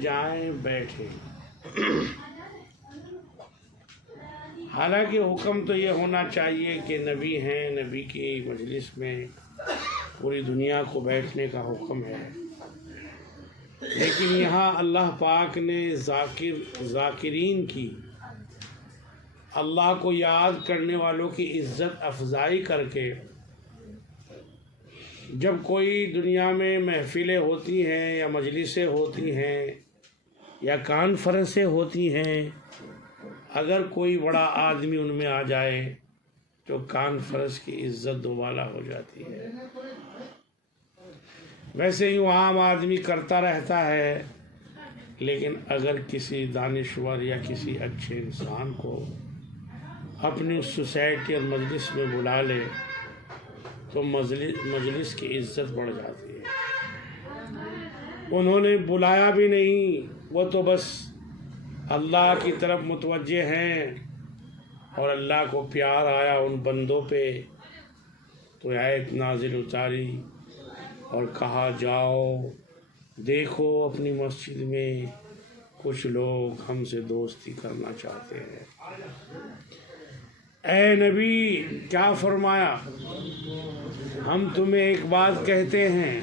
جائیں بیٹھیں۔ حالانکہ حکم تو یہ ہونا چاہیے کہ نبی ہیں، نبی کی مجلس میں پوری دنیا کو بیٹھنے کا حکم ہے، لیکن یہاں اللہ پاک نے ذاکرین کی، اللہ کو یاد کرنے والوں کی عزت افزائی کر کے جب کوئی دنیا میں محفلیں ہوتی ہیں یا مجلسیں ہوتی ہیں یا کانفرنسیں ہوتی ہیں، اگر کوئی بڑا آدمی ان میں آ جائے تو کانفرنس کی عزت دوبالا ہو جاتی ہے۔ ویسے یوں عام آدمی کرتا رہتا ہے، لیکن اگر کسی دانشور یا کسی اچھے انسان کو اپنی سوسائٹی اور مجلس میں بلا لے تو مجلس کی عزت بڑھ جاتی ہے۔ انہوں نے بلایا بھی نہیں، وہ تو بس اللہ کی طرف متوجہ ہیں اور اللہ کو پیار آیا ان بندوں پہ تو آیت نازل اتاری اور کہا جاؤ دیکھو اپنی مسجد میں کچھ لوگ ہم سے دوستی کرنا چاہتے ہیں۔ اے نبی کیا فرمایا؟ ہم تمہیں ایک بات کہتے ہیں،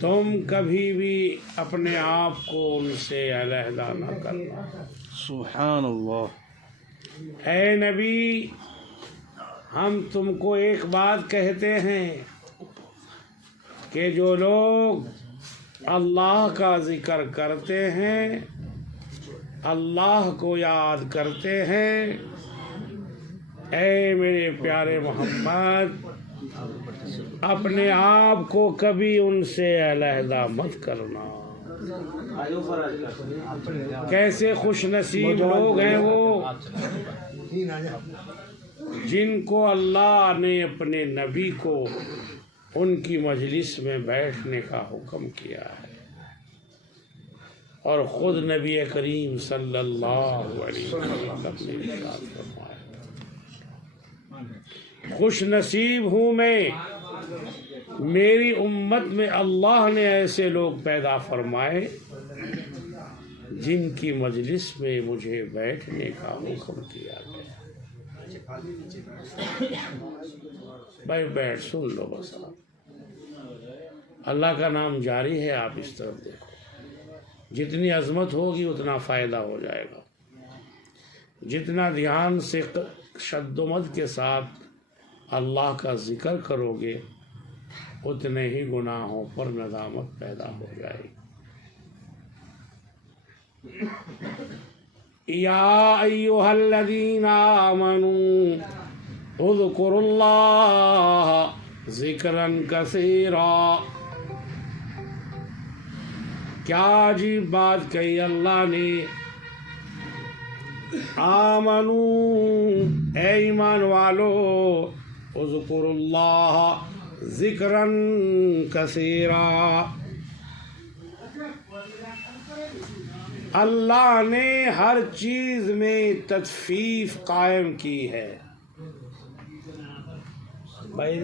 تم کبھی بھی اپنے آپ کو ان سے علیحدہ نہ کرنا۔ سبحان اللہ۔ اے نبی ہم تم کو ایک بات کہتے ہیں کہ جو لوگ اللہ کا ذکر کرتے ہیں، اللہ کو یاد کرتے ہیں، اے میرے پیارے محمد اپنے آپ کو کبھی ان سے علیحدہ مت کرنا۔ کیسے خوش نصیب لوگ ہیں وہ جن کو اللہ نے اپنے نبی کو ان کی مجلس میں بیٹھنے کا حکم کیا ہے، اور خود نبی کریم صلی اللہ علیہ وسلم نے ارشاد فرمایا خوش نصیب ہوں میں، میری امت میں اللہ نے ایسے لوگ پیدا فرمائے جن کی مجلس میں مجھے بیٹھنے کا حکم کیا گیا۔ بھائی بیٹھ سن لو بس، اللہ کا نام جاری ہے، آپ اس طرف دیکھو، جتنی عظمت ہوگی اتنا فائدہ ہو جائے گا، جتنا دھیان سے شد و مد کے ساتھ اللہ کا ذکر کرو گے اتنے ہی گناہوں پر ندامت پیدا ہو جائے گی۔ یا ایھا الذین آمنوا اذکروا اللہ ذکرا کثیرا۔ کیا عجیب بات کہی اللہ نے، آمنو اے ایمان والو، اذکروا اللہ ذکرا کثیرا، اللہ نے ہر چیز میں تخفیف قائم کی ہے۔ بھائی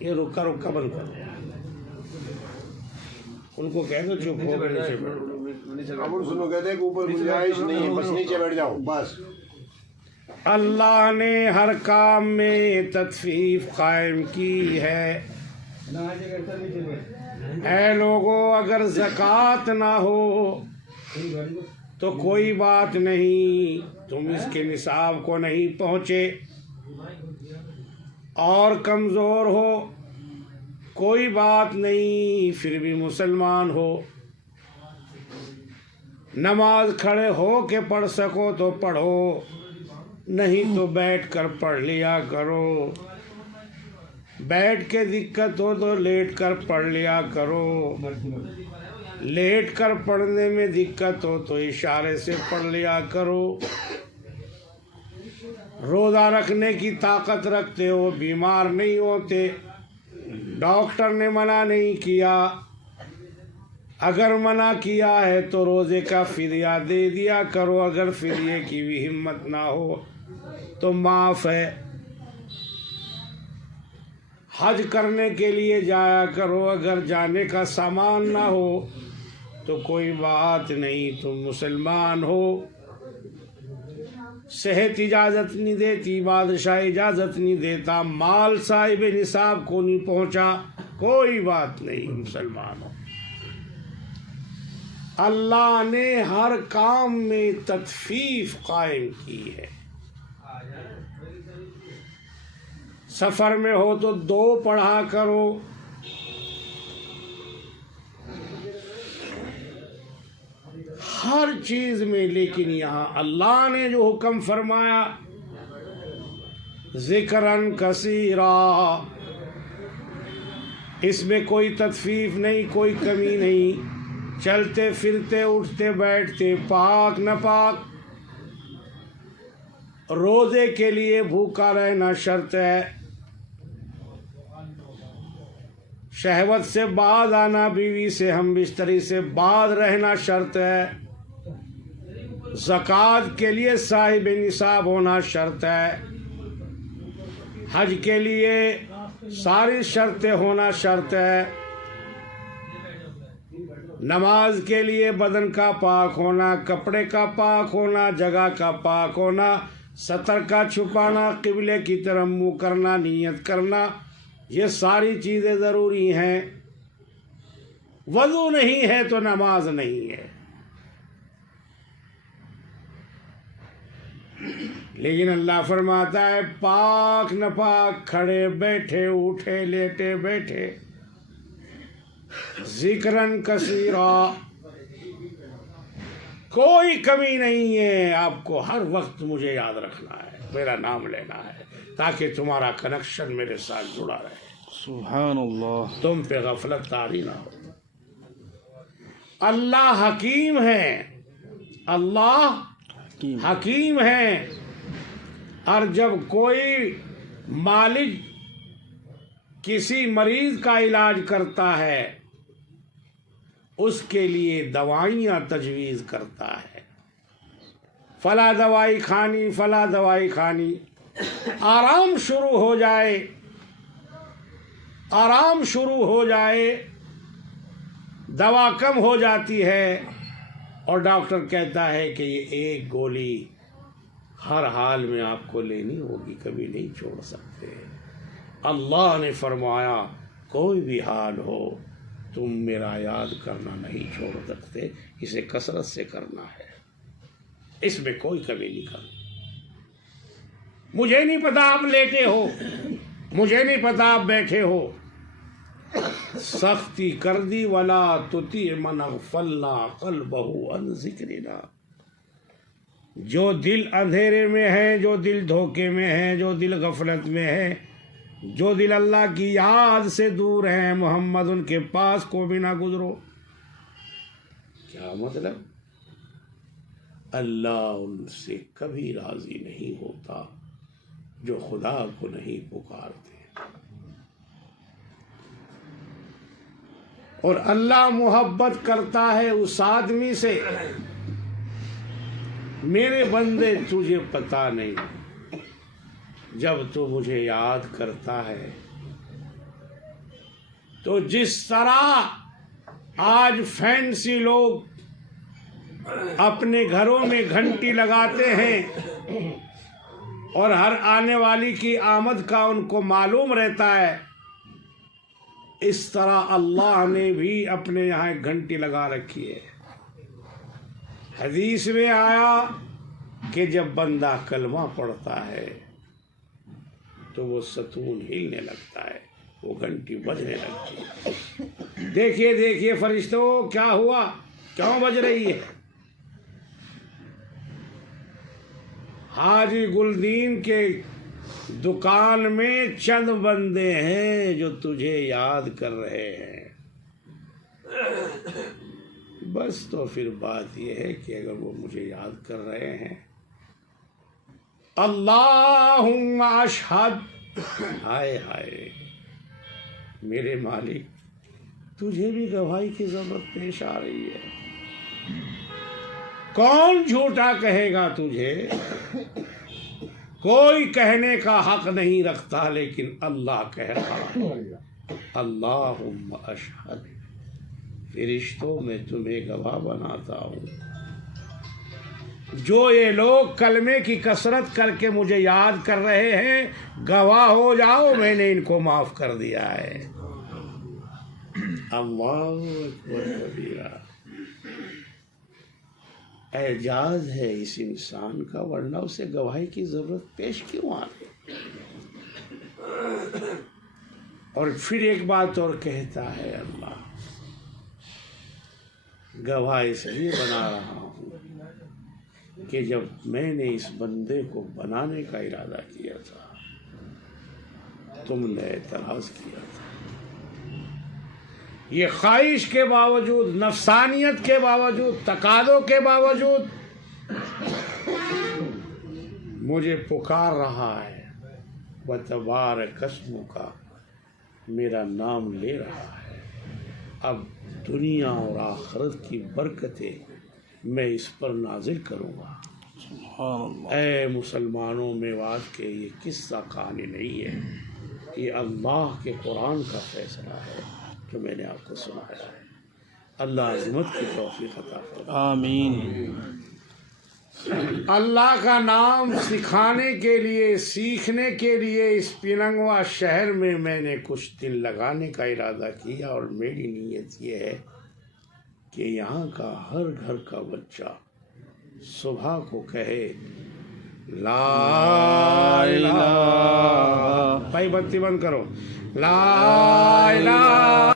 یہ رکا بند کر، ان کو کہہ دو چپ ہو گئے، سنو کہتے ہیں کہ اوپر گنجائش نہیں ہے، بس نیچے بیٹھ جاؤ بس۔ اللہ نے ہر کام میں تخفیف قائم کی ہے۔ اے لوگوں اگر زکوٰۃ نہ ہو تو کوئی بات نہیں، تم اس کے نصاب کو نہیں پہنچے اور کمزور ہو کوئی بات نہیں، پھر بھی مسلمان ہو، نماز کھڑے ہو کے پڑھ سکو تو پڑھو، نہیں تو بیٹھ کر پڑھ لیا کرو، بیٹھ کے دقت ہو تو لیٹ کر پڑھ لیا کرو، لیٹ کر پڑھنے میں دقت ہو تو اشارے سے پڑھ لیا کرو، روزہ رکھنے کی طاقت رکھتے ہو، بیمار نہیں ہوتے، ڈاکٹر نے منع نہیں کیا، اگر منع کیا ہے تو روزے کا فدیہ دے دیا کرو، اگر فدیے کی بھی ہمت نہ ہو تو معاف ہے، حج کرنے کے لیے جایا کرو، اگر جانے کا سامان نہ ہو تو کوئی بات نہیں، تم مسلمان ہو، صحت اجازت نہیں دیتی، بادشاہ اجازت نہیں دیتا، مال صاحب نصاب کو نہیں پہنچا، کوئی بات نہیں، مسلمان ہو۔ اللہ نے ہر کام میں تخفیف قائم کی ہے۔ سفر میں ہو تو 2 پڑھا کرو، ہر چیز میں، لیکن یہاں اللہ نے جو حکم فرمایا ذکراً کثیرا، اس میں کوئی تخفیف نہیں، کوئی کمی نہیں، چلتے پھرتے اٹھتے بیٹھتے پاک نہ پاک۔ روزے کے لیے بھوکا رہنا شرط ہے، شہوت سے باز آنا، بیوی سے ہم بستری سے باز رہنا شرط ہے، زکوٰۃ کے لیے صاحب نصاب ہونا شرط ہے، حج کے لیے ساری شرطیں ہونا شرط ہے، نماز کے لیے بدن کا پاک ہونا، کپڑے کا پاک ہونا، جگہ کا پاک ہونا، سطر کا چھپانا، قبلے کی طرف منہ کرنا، نیت کرنا، یہ ساری چیزیں ضروری ہیں۔ وضو نہیں ہے تو نماز نہیں ہے۔ لیکن اللہ فرماتا ہے پاک نہ پاک، کھڑے بیٹھے اٹھے لیٹے بیٹھے، ذکراً کثیرا، کوئی کمی نہیں ہے، آپ کو ہر وقت مجھے یاد رکھنا ہے، میرا نام لینا ہے، تاکہ تمہارا کنیکشن میرے ساتھ جڑا رہے، سبحان اللہ، تم پہ غفلت طاری نہ ہو۔ اللہ حکیم ہے، اللہ حکیم ہے، اور جب کوئی مالک کسی مریض کا علاج کرتا ہے اس کے لیے دوائیاں تجویز کرتا ہے، فلاں دوائی کھانی، فلاں دوائی کھانی، آرام شروع ہو جائے، آرام شروع ہو جائے، دوا کم ہو جاتی ہے اور ڈاکٹر کہتا ہے کہ یہ ایک گولی ہر حال میں آپ کو لینی ہوگی، کبھی نہیں چھوڑ سکتے۔ اللہ نے فرمایا کوئی بھی حال ہو تم میرا یاد کرنا نہیں چھوڑ سکتے، اسے کثرت سے کرنا ہے، اس میں کوئی کمی نہیں کرنا۔ مجھے نہیں پتا آپ لیٹے ہو، مجھے نہیں پتا آپ بیٹھے ہو، سختی کر دی ولا تطیع من اغفلنا قلبہ عن ذکرنا، جو دل اندھیرے میں ہے، جو دل دھوکے میں ہے، جو دل غفلت میں ہے، جو دل اللہ کی یاد سے دور ہے، محمد ان کے پاس کو بھی نہ گزرو۔ کیا مطلب؟ اللہ ان سے کبھی راضی نہیں ہوتا جو خدا کو نہیں پکارتے، اور اللہ محبت کرتا ہے اس آدمی سے، میرے بندے تجھے پتا نہیں، جب تو مجھے یاد کرتا ہے تو جس طرح آج فینسی لوگ اپنے گھروں میں گھنٹی لگاتے ہیں اور ہر آنے والی کی آمد کا ان کو معلوم رہتا ہے، اس طرح اللہ نے بھی اپنے یہاں ایک گھنٹی لگا رکھی ہے۔ حدیث میں آیا کہ جب بندہ کلمہ پڑھتا ہے تو وہ ستون ہلنے لگتا ہے، وہ گھنٹی بجنے لگتی ہے۔ دیکھیے دیکھیے فرشتوں کیا ہوا، کیوں بج رہی ہے؟ حاجی گلدین کے دکان میں چند بندے ہیں جو تجھے یاد کر رہے ہیں، بس تو پھر بات یہ ہے کہ اگر وہ مجھے یاد کر رہے ہیں، اللہم اشہد، ہائے ہائے میرے مالک تجھے بھی گواہی کی ضرورت پیش آ رہی ہے، کون جھوٹا کہے گا تجھے؟ کوئی کہنے کا حق نہیں رکھتا لیکن اللہ کہہ رہا ہے، اللہم اشہد فرشتوں میں تمہیں گواہ بناتا ہوں، جو یہ لوگ کلمے کی کثرت کر کے مجھے یاد کر رہے ہیں، گواہ ہو جاؤ میں نے ان کو معاف کر دیا ہے۔ اللہ اکبر کبیرہ۔ اعجاز ہے اس انسان کا، ورنہ اسے گواہی کی ضرورت پیش کیوں آ گئی؟ اور پھر ایک بات اور کہتا ہے اللہ، گواہ اس لیے بنا رہا ہوں کہ جب میں نے اس بندے کو بنانے کا ارادہ کیا تھا تم نے اعتراض کیا تھا۔ یہ خواہش کے باوجود، نفسانیت کے باوجود، تقاضوں کے باوجود مجھے پکار رہا ہے، وتبارک اسمک، میرا نام لے رہا ہے۔ اب دنیا اور آخرت کی برکتیں میں اس پر نازل کروں گا۔ سبحان اللہ۔ اے مسلمانوں، میوات کے یہ قصہ کہانی نہیں ہے، یہ اللہ کے قرآن کا فیصلہ ہے جو میں نے آپ کو سنایا ہے۔ اللہ عظمت کی توفیق عطا فرمائے۔ آمین۔ اللہ کا نام سکھانے کے لیے، سیکھنے کے لیے اس پیننگوا شہر میں نے کچھ دن لگانے کا ارادہ کیا، اور میری نیت یہ ہے کہ یہاں کا ہر گھر کا بچہ صبح کو کہے لا الہ، بھائی بتی بند کرو، لا الہ